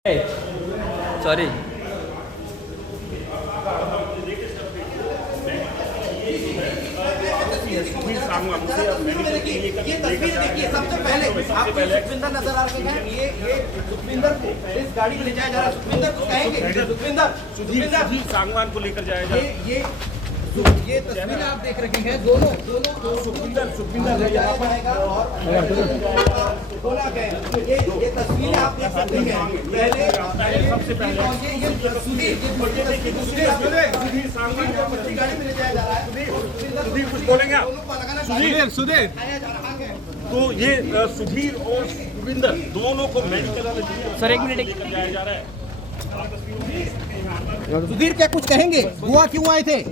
Sorry ये तस्वीर देखिए, सबसे पहले आपको सुखविंदर नजर आ रहे हैं। ये सुखविंदर को इस गाड़ी में ले जाया जा रहा है। सुखविंदर को कहेंगे सुखविंदर सांगवान को लेकर जाया जाए। ये तस्वीर आप देख रहे हैं। दोनों सुखविंदर ले जाया जाएगा और ये तस्वीरें आप देख सकते हैं। पहले सबसे पहले ये सुधीर सांगवान को गाड़ी में ले जाया जा रहा है। सुधीर कुछ बोलेंगे आप? सुधीर तो ये सुधीर और सुखविंदर दोनों को मेडिकल सर, एक मिनट लेकर जाया जा रहा है। सुधीर क्या कुछ कहेंगे? गोवा क्यों आए थे?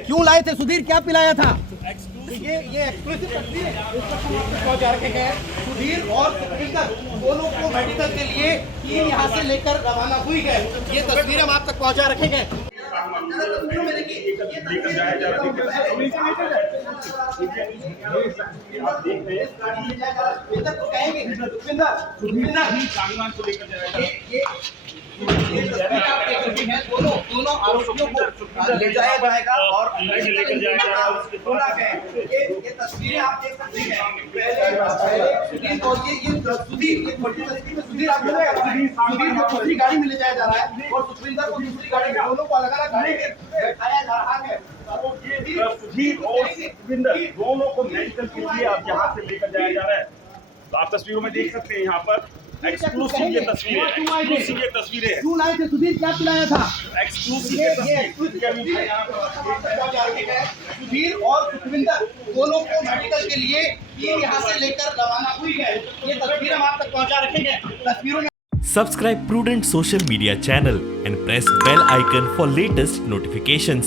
क्यों लाए थे? सुधीर क्या पिलाया था? ये एक्सक्लूसिव तस्वीर है, इसको हम आपको पहुंचा रखे हैं। सुधीर और सुखविंदर दोनों को मेडिकल के लिए टीम यहाँ से लेकर रवाना हुई है। ये तस्वीर हम आप तक पहुंचा रखेंगे। लेकर जाया जा रहा है। सांगवान को लेकर जाया दोनों आरोपियों को ले जाया जाएगा और लेकर जाया जाएगा। ये तस्वीरें आप देख सकते हैं। पहले और ये सुधीर, ये बड़ी तस्वीर में सुधीर आप सुधीर को दूसरी गाड़ी में ले जाया जा रहा है और सुखविंदर को दूसरी गाड़ी में, दोनों को अलग अलग गाड़ी में बैठाया जा रहा है। सुधीर और सुखविंदर दोनों को मेडिकल के लिए अब यहाँ से लेकर जाया जा रहा है। तो आप तस्वीरों में देख सकते हैं, यहाँ पर एक्सक्लूसिव ये तस्वीरें हैं। क्यों लाए थे? सुधीर क्या पिलाया था? एक्सक्लूसिव ये तस्वीर सुधीर और सुखविंदर दोनों को मेडिकल के लिए टीम यहाँ से लेकर रवाना हुई है। ये तस्वीर हम आप तक पहुँचा रखेंगे। तस्वीरों में Subscribe Prudent social media channel and press bell icon for latest notifications.